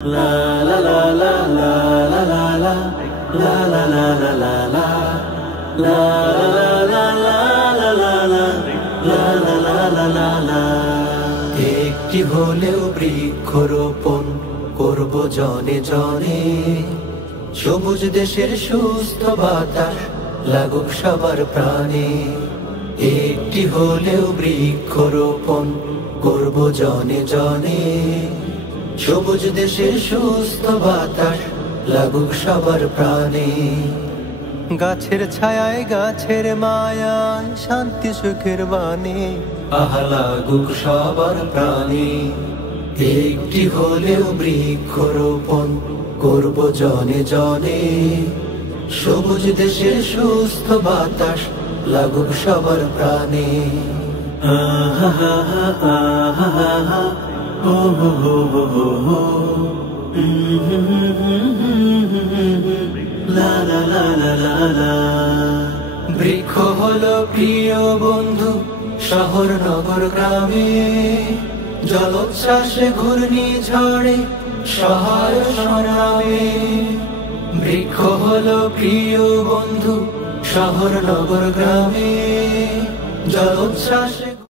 La la la la la la la la la la la la la la la la la la। একটি হলেও বৃক্ষরোপণ করব জনে জনে, সবুজ দেশের সুস্থ বাতাস লাগুক সবার প্রাণে। একটি হলেও বৃক্ষরোপণ করব জনে জনে, সবুজ দেশের সুস্থ বাতাস লাগুক সবার প্রাণে। গাছের ছায়ায় গাছের মায়ায় শান্তি সুখের বাণী আহা লাগুক সবার প্রাণে। একটি হলেও বৃক্ষরোপণ করব জনে জনে, সবুজ দেশের সুস্থ বাতাস লাগুক সবার প্রাণে। আহা হা হা আহা হা হা ও হো হো হো হো লা লা লা লা লা লা। বৃক্ষ হলো প্রিয় বন্ধু শহর নগর গ্রামে, জলোচ্ছ্বাসে ঘূর্ণিঝড়ে সহায় সংগ্রামে। বৃক্ষ হলো প্রিয় বন্ধু শহর নগর গ্রামে, জলোচ্ছ্বাসে